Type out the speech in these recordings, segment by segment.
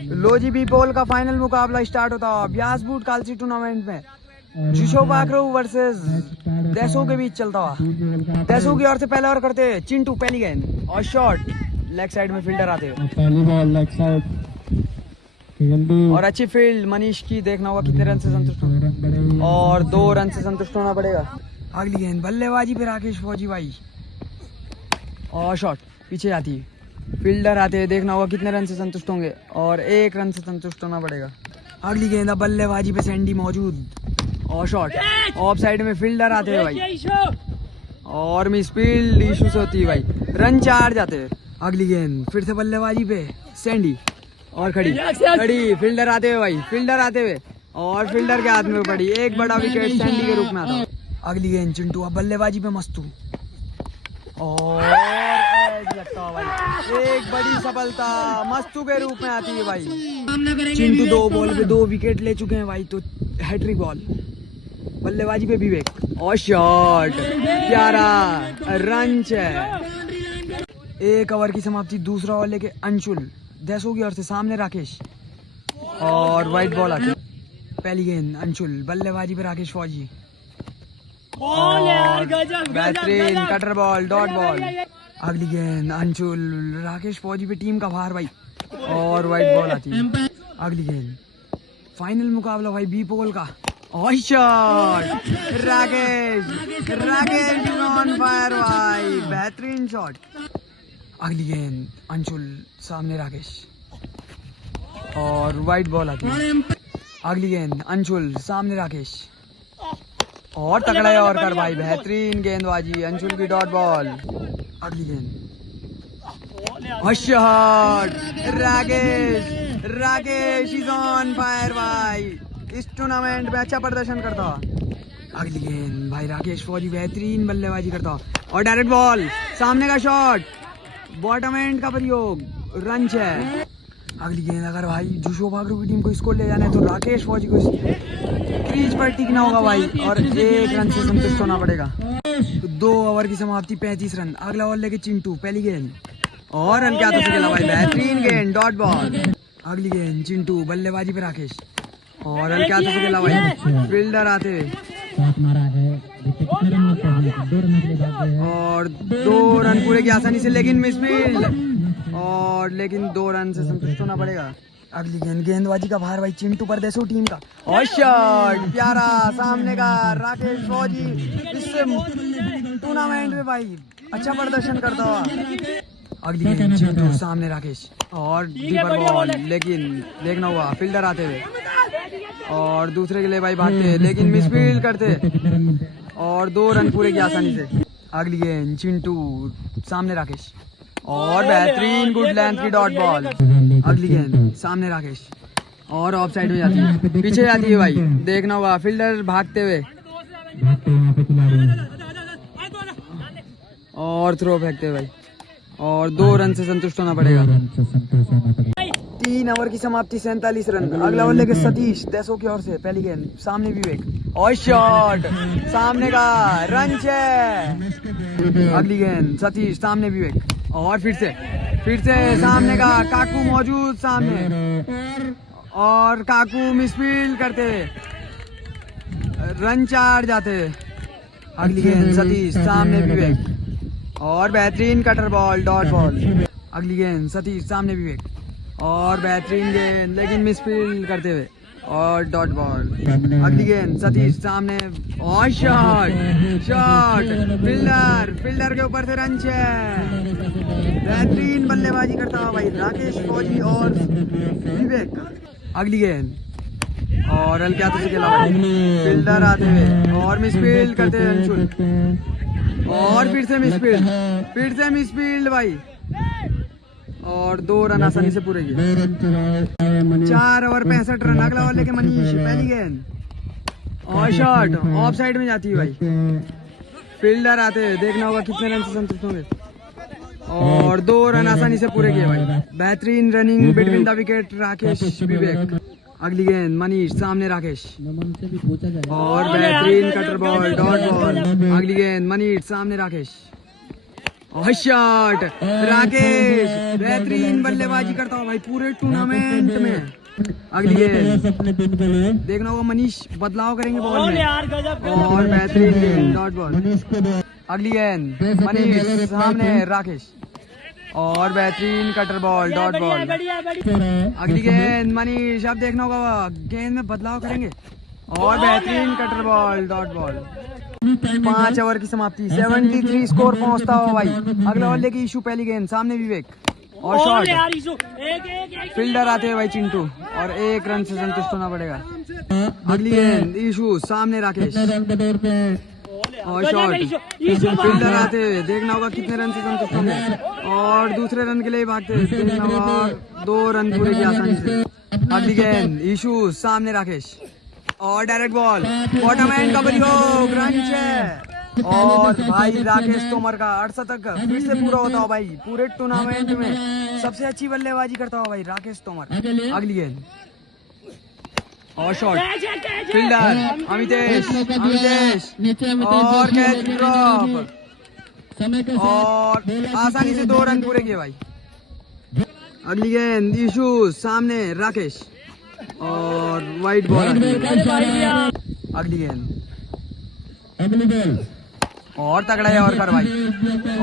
लो जी बीपोल का फाइनल मुकाबला स्टार्ट होता है ब्यास बूट कालसी टूर्नामेंट में जुशो बाकरो वर्सेस देसो के बीच चलता हुआ। देसो की ओर से पहले और करते चिंटू पहली गेंद और शॉट लेग साइड में फील्डर आते हुए पहली बॉल लेग साइड और अच्छी फील्ड मनीष की। देखना होगा कितने रन से संतुष्ट हो और 2 रन से संतुष्ट होना पड़ेगा। अगली गेंद बल्लेबाजी पे राकेश फौजी भाई और शॉट पीछे आती है फील्डर आते हैं। देखना होगा कितने रन से संतुष्ट होंगे और 1 रन से संतुष्ट होना पड़ेगा। अगली गेंद बल्लेबाजी पे सैंडी मौजूद और शॉट ऑफ साइड में फील्डर आते हैं भाई और मिस फील्ड इशू से होती है भाई, रन 4 जाते हैं। अगली गेंद फिर से बल्लेबाजी पे सैंडी और खड़ी फील्डर आते हुए भाई, फील्डर आते हुए और फील्डर के हाथ में पड़ी एक बड़ा विकेट सैंडी के रूप में आता। अगली गेंद चिंटू अब बल्लेबाजी पे मस्तू और लगता है भाई एक बड़ी सफलता मस्तू के रूप में आती है भाई। चिंटू 2 बॉल पे 2 विकेट ले चुके हैं भाई, तो हैट्रिक बॉल। बल्लेबाजी पे विवेक और शॉट प्यारा रन है। 1 ओवर की समाप्ति, दूसरा ओवर लेके अंशुल देसो की ओर से सामने राकेश और व्हाइट बॉल आती। पहली गेंद अंशुल बल्लेबाजी पे राकेश फौजी बेहतरीन कटर बॉल डॉट बॉल। अगली गेंद अंशुल राकेश फौजी पे टीम का बाहर भाई और व्हाइट बॉल आती है। अगली गेंद फाइनल मुकाबला भाई बी पोल का और शॉट राकेश ऑन फायर भाई, बेहतरीन शॉट। अगली गेंद अंशुल सामने राकेश और व्हाइट बॉल आती है। अगली गेंद अंशुल सामने राकेश और तगड़ा है और कर भाई, बेहतरीन गेंदबाजी अंशुल की डॉट बॉल। अगली गेंद और shot Rakesh is on fire भाई, इस टूर्नामेंट में अच्छा प्रदर्शन करता। अगली गेंद भाई राकेश फौजी बेहतरीन बल्लेबाजी करता और डायरेक्ट बॉल सामने का शॉट बॉटम एंड का प्रयोग रन है। अगली गेंद अगर भाई जुशो बाकरो की टीम को स्कोर ले जाना है तो राकेश फौजी को क्रीज पर टिकना होगा भाई और 1 रन से संतुष्ट होना पड़ेगा। 2 ओवर की समाप्ति 35 रन। अगला ओवर लेके चिंटू पहली गेंद और रन क्या तो खेला भाई, बेहतरीन गेंद डॉट बॉल। अगली गेंद चिंटू बल्लेबाजी पे राकेश और रन क्या तो खेला भाई, फील्डर आते और 2 रन पूरे की आसानी से, लेकिन मिस फील्ड और 2 रन से संतुष्ट होना पड़ेगा। अगली गेंदबाजी का भार भाई चिंटू परदेसो टीम का और शॉट प्यारा सामने का राकेश फौजी इस टूर्नामेंट में भाई अच्छा प्रदर्शन करता हुआ। अगली गेंद चिंटू सामने राकेश और डीपर बॉल, लेकिन देखना हुआ फील्डर आते हुए और दूसरे के लिए भाई भागते लेकिन मिस फील्ड करते और 2 रन पूरे की आसानी से। अगली गेंद चिंटू सामने राकेश और बेहतरीन गुड लेंथ की डॉट बॉल। अगली गेंद सामने राकेश और ऑफ साइड में जाती है, पीछे जाती है भाई, देखना होगा फील्डर भागते हुए और थ्रो फेंकते हुए भाई और 2 रन से संतुष्ट होना पड़ेगा। 3 ओवर की समाप्ति 47 रन। अगला ओवर लेके सतीश देसो की ओर से पहली गेंद सामने विवेक और शॉट सामने का रन है। अगली गेंद सतीश सामने विवेक और फिर से सामने का काकू मौजूद सामने और काकू मिसफील्ड करते रन 4 जाते। अगली गेंद सतीश सामने विवेक और बेहतरीन कटर बॉल डॉट बॉल। अगली गेंद सतीश सामने विवेक और बेहतरीन गेंद लेकिन मिसफील्ड करते हुए और डॉट बॉल। अगली गेंद सतीश सामने और शॉट फील्डर के ऊपर से रन है, बेहतरीन बल्लेबाजी करता हुआ भाई राकेश फौजी और विवेक। अगली गेंद और हल्का तो खेला फील्डर आते हुए और मिसफील्ड करते हुए अंशुल और फिर से मिसफील्ड भाई और 2 रन आसानी से पूरे किए। 4 ओवर 65 रन। अगला ओवर लेके मनीष पहली गेंद और शॉट ऑफ साइड में जाती है भाई, फील्डर आते हैं, देखना होगा कितने रन से संतुष्ट होंगे और 2 रन आसानी से पूरे किए भाई, बेहतरीन running between the wicket Rakesh Vivek. अगली गेंद मनीष सामने राकेश और बेहतरीन कटर बॉल डॉट बॉल। अगली गेंद मनीष सामने राकेश और शॉट राकेश बेहतरीन बल्लेबाजी करता हूँ भाई पूरे टूर्नामेंट में। अगली गेंद देखना होगा मनीष बदलाव करेंगे बॉल में और बेहतरीन गेंद डॉट बॉल। अगली गेंद मनीष सामने राकेश और बेहतरीन कटर बॉल डॉट बॉल। अगली गेंद मनीष अब देखना होगा गेंद में बदलाव करेंगे और बेहतरीन cutter ball dot ball. 5 over की समाप्ति 73 स्कोर पहुंचता हुआ भाई। अगला ओवर लेके इशू पहली गेंद सामने विवेक और शॉट फील्डर आते हैं भाई चिंटू और 1 रन से संतुष्ट होना पड़ेगा। अगली गेंद इशू सामने राकेश और शॉट फील्डर आते हुए देखना होगा कितने रन से संतुष्ट होंगे और दूसरे रन के लिए भागते हुए देखना होगा 2 रन पूरे की आसानी से। अगली गेंद इशू सामने राकेश और डायरेक्ट बॉल बॉटम एंड कबरी हो क्रंच है और भाई राकेश तोमर का 68 फिर से पूरा होता हो भाई। पूरे टूर्नामेंट में सबसे अच्छी बल्लेबाजी करता हो भाई राकेश तोमर। अगली गेंद और शॉट फील्डर अमितेश और कैच ड्रॉप और आसानी से 2 रन पूरे किए भाई। अगली गेंद इशू सामने राकेश और वाइट बॉल। अगली गेंद और तगड़ा है और कर भाई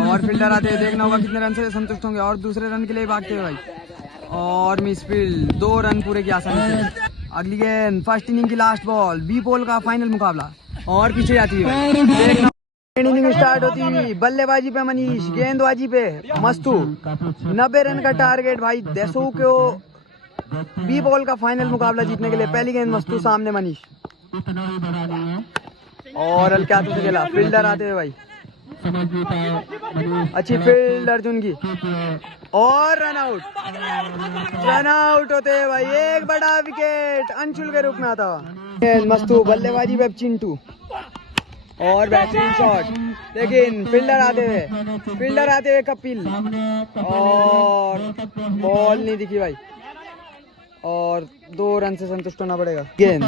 और फील्डर आते हैं देखना होगा कितने रन से संतुष्ट होंगे और दूसरे रन के लिए भागते हैं भाई और मिस फील्ड 2 रन पूरे की आसानी से। अगली गेंद फर्स्ट इनिंग की लास्ट बॉल बी पोल का फाइनल मुकाबला और पीछे जाती है देखना। इनिंग स्टार्ट होती हुई बल्लेबाजी पे मनीष गेंदबाजी पे मस्तू 90 रन का टारगेट भाई। देसू को बी बॉल का फाइनल मुकाबला जीतने के लिए पहली गेंद मस्तू सामने मनीष और हल्के हाथों से खेला फील्डर आते हुए भाई अच्छी फील्ड अर्जुन की और रन आउट होते हैं भाई। एक बड़ा विकेट अंशुल के रूप में आता हुआ मस्तू बल्लेबाजी पे चिंटू और बेहतरीन शॉट लेकिन फील्डर आते हुए कपिल और बॉल नहीं दिखी भाई और 2 रन से संतुष्ट होना पड़ेगा। गेंद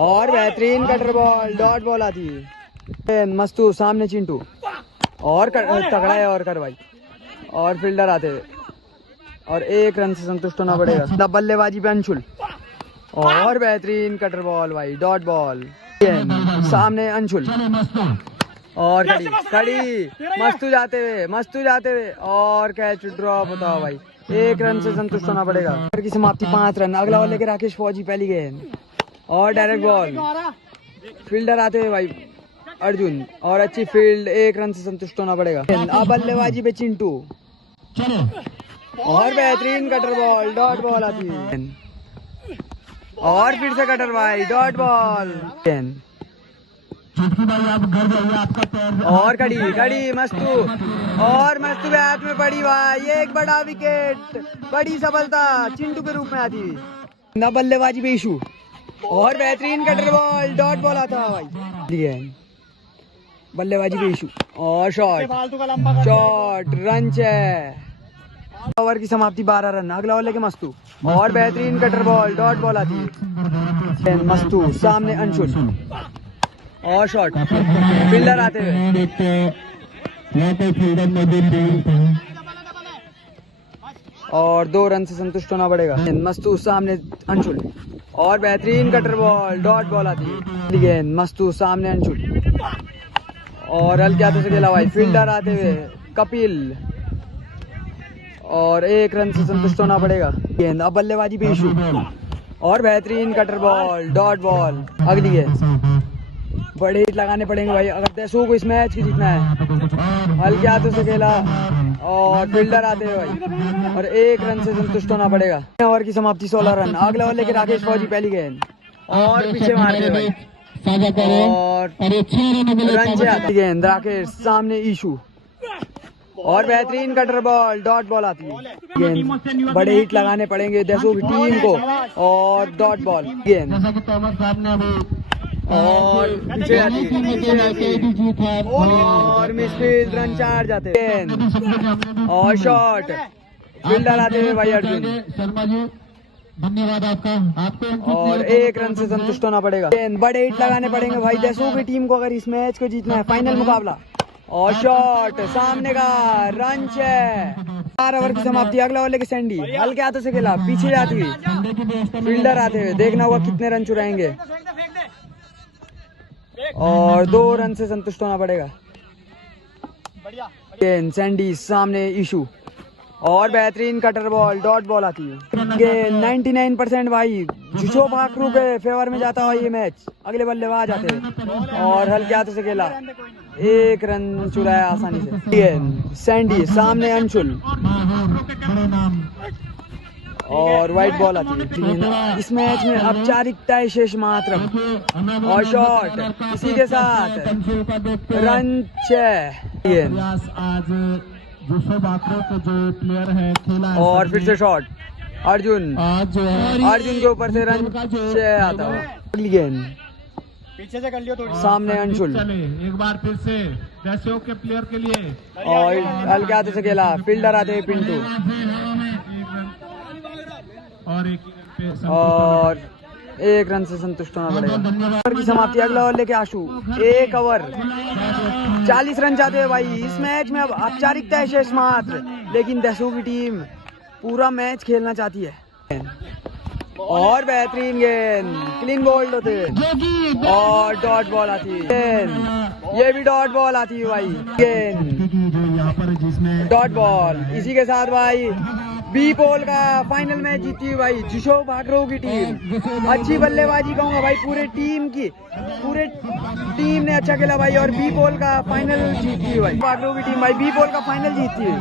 और बेहतरीन कटर बॉल डॉट बॉल आती है। गेंद मस्तू सामने चिंटू और तगड़ा है और कर भाई और फील्डर आते हुए और 1 रन से संतुष्ट होना पड़ेगा। बल्लेबाजी पे अंशुल और बेहतरीन कटर बॉल भाई डॉट बॉल। गेंद सामने अंशुल और खड़ी मस्तू जाते हुए और कैच ड्रॉप होता है भाई। 1 रन से संतुष्ट होना पड़ेगा। ओवर की समाप्ति 5 रन। अगला ओवर लेके राकेश फौजी पहली गेंद और डायरेक्ट बॉल फील्डर आते हुए भाई अर्जुन और अच्छी फील्ड 1 रन से संतुष्ट होना पड़ेगा। अब बल्लेबाजी पे चिंटू और बेहतरीन कटर बॉल डॉट बॉल आती है और फिर से कटर भाई डॉट बॉल और कड़ी मस्तू और मस्तू के हाथ में पड़ी भाई। एक बड़ा विकेट बड़ी सफलता चिंटू के रूप में आती है। न बल्लेबाजी पे इशू और बेहतरीन कटर बॉल डॉट बॉल आता है भाई। बल्लेबाजी पे इशू और शॉट रंच है। ओवर की समाप्ति 12 रन। अगला ओवर लेके मस्तू और बेहतरीन कटर बॉल डॉट बॉल आती है। मस्तू सामने अंशुल और शॉट फील्डर आते हुए और 2 रन से संतुष्ट होना पड़ेगा। मस्तू सामने अंशुल और बेहतरीन कटर बॉल डॉट बॉल आती है। गेंद मस्तू सामने अंशुल और हल्के हाथों से खेला भाई फील्डर आते हुए कपिल और 1 रन से संतुष्ट होना पड़ेगा। गेंद अब बल्लेबाजी पे इशू और बेहतरीन कटर बॉल डॉट बॉल। अगली गेंद बड़े हिट लगाने पड़ेंगे भाई अगर देसू को इस मैच की जीतना है। हल्के हाथों से खेला और फील्डर आते हैं भाई और 1 रन से संतुष्ट होना पड़ेगा। ओवर की समाप्ति 16 रन। अगला ओवर लेके राकेश फौजी पहली गेंद और पीछे मारते भाई और रन से आती गेंद राकेश सामने इशू और बेहतरीन कटर बॉल डॉट बॉल आती है। गेंद बड़े हिट लगाने पड़ेंगे देसू की टीम को और डॉट बॉल। गेंद और पीछे आती है और मिस फील्ड रन 4 जाते हैं और शॉट फील्डर आते हुए भाई अर्जुन शर्मा जी धन्यवाद आपका और 1 रन से संतुष्ट होना पड़ेगा। बड़े हिट लगाने पड़ेंगे भाई देसू की टीम को अगर इस मैच को जीतना है। फाइनल मुकाबला और शॉट सामने का रन 6। 4 ओवर की समाप्ति। अगला ओवर लेके सैंडी हल्के हाथों से खेला, पीछे जाती हुई फील्डर आते हुए, देखना होगा कितने रन चुराएंगे और 2 रन से संतुष्ट होना पड़ेगा। सैंडी सामने इशू और बेहतरीन कटर बॉल, डॉट बॉल आती है। ये 99% भाई जुशो भाकरू के फेवर में जाता हुआ ये मैच। अगले बल्लेबाज आते हैं और हल्के हाथों से खेला, 1 रन चुराया आसानी से। सैंडी सामने अंशुल और वाइट बॉल आती है। इस मैच में औपचारिकता शेष मात्र और शॉट, इसी के साथ रन 6। जुशो भाकरू के जो प्लेयर है खेला और फिर से शॉट, अर्जुन के ऊपर से रन 6 आता है। अगली गेंद पीछे से कर लियो थोड़ी, सामने अंशुल एक बार फिर से दर्शकों के प्लेयर के लिए और हल्के हाथों से खेला, फील्डर आते हैं पिंटू और 1 रन से संतुष्ट होना पड़ेगा। ओवर की समाप्ति। अगला ओवर लेके आशु 1 ओवर 40 रन चाहते हैं भाई। इस मैच में अब औपचारिकता है शेष मात्र, लेकिन दसों की टीम पूरा मैच खेलना चाहती है। और बेहतरीन गेंद, क्लीन बोल्ड होते और डॉट बॉल आती है। ये भी डॉट बॉल आती है भाई। गेंद डॉट बॉल, इसी के साथ भाई बी पोल का फाइनल मैच जीती हुई भाई जुशो भाकरू की टीम। अच्छी बल्लेबाजी कहूंगा भाई पूरे टीम ने अच्छा खेला भाई और बी पोल का फाइनल जीती हुई भाई। भाकरू की टीम भाई बी पोल का फाइनल जीती है।